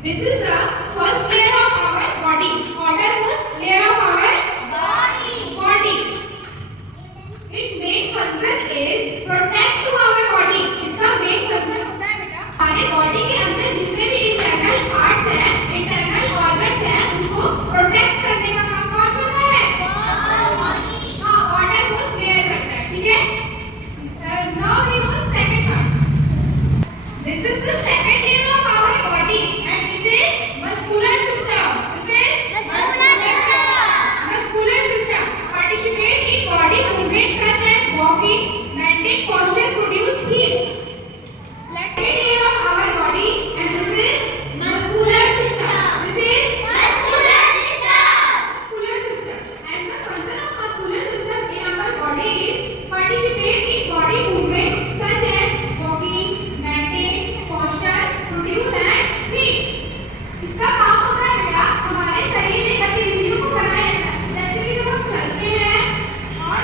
This is the first layer of our body, outermost layer of our body. Its main function is protect to our body. इसका main function होता है बेटा हमारे body के अंदर जितने भी internal parts हैं, internal organs हैं, उसको protect करने का काम कौन करता है? हाँ, outermost layer करता है, ठीक है? Now we go second part. This is the second layer of our body and this is muscular system. This is muscular system. Participate in body movements such as walking, maintain posture, produce heat. Second layer of our body and this is muscular system. This is muscular system. And the function of muscular system in our body is participate in body movement such as walking, maintain posture, produce and heat. इसका काम होता है बेटा हमारे शरीर में गतिविधियों को बनाए रखना, जैसे कि जब हम चलते हैं और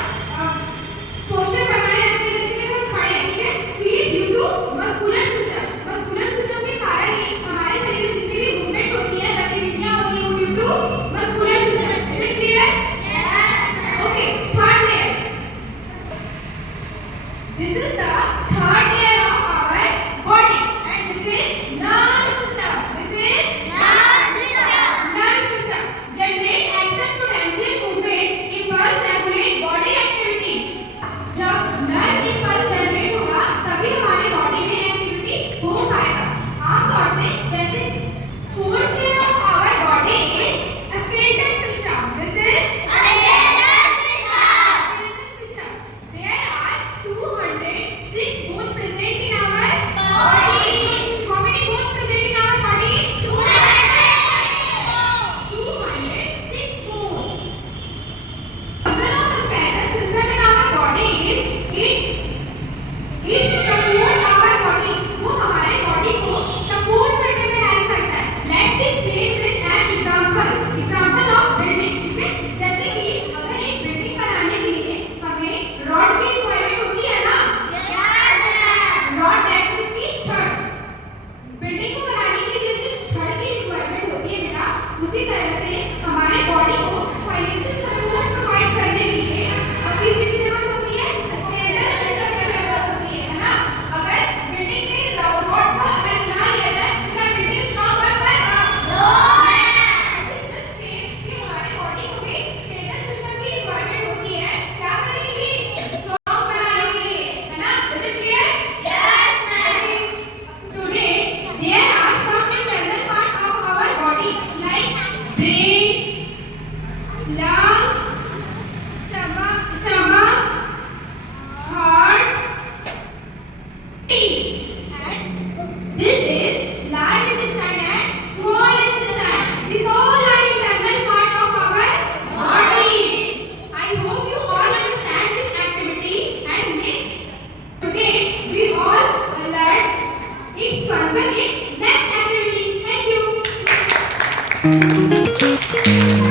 पोस्चर बनाए रखते हैं, जैसे कि हम खड़े हैं, ठीक है, तो ये ड्यू टू मस्कुलर सिस्टम के कारण ही हमारे शरीर में जितनी भी मूवमेंट होती है, गतिविधियां होती हैं, वो due to muscular system. Is it clear? Okay, third layer. This is the third layer of our body and this is nerve system. This is nerve system. Generate action potential movement, impulse, regulate body activity. जब nerve impulse generate होगा तभी हमारे body में activity हो पाएगा. आमतौर से जैसे fourth layer of our body is skeletal system. This is there are 206 bones present in our body. How many bones present in our body? 206 bones. Function of the skeletal system in our body is it support our body. वो हमारे body को support करने में help करता है. Let's explain with an example of building. ठीक है? जैसे कि अगर एक बिल्डिंग बनाने के लिए हमें रॉड की रिक्वायरमेंट होती है ना, रॉड दैट मींस की छड़. बिल्डिंग को बनाने के लिए जैसे छड़ की रिक्वायरमेंट होती है बेटा, उसी तरह से हमारे बॉडी को फाइनेंशियल सपोर्ट प्रोवाइड करने के लिए किस चीज की जरूरत होती है? स्केलेटल सिस्टम की जरूरत होती है ना. अगर बिल्डिंग में रॉड का हेल्प ना लिया जाए तो क्या बिल्डिंग स्ट्रांग बन पाएगा? जस्ट सेम कि हमारे बॉडी को भी स्केलेटल सिस्टम की रिक्वायरमेंट होती है क्या करने के लिए? स्ट्रांग बनाने के लिए, है ना? Is it clear? Today, there are some internal parts of our body like brain, lungs, stomach, heart, kidney. And this is large intestine and small intestine. These all are internal part of our body. I hope you all understand this activity and today we all learned its function in next activity. Thank you.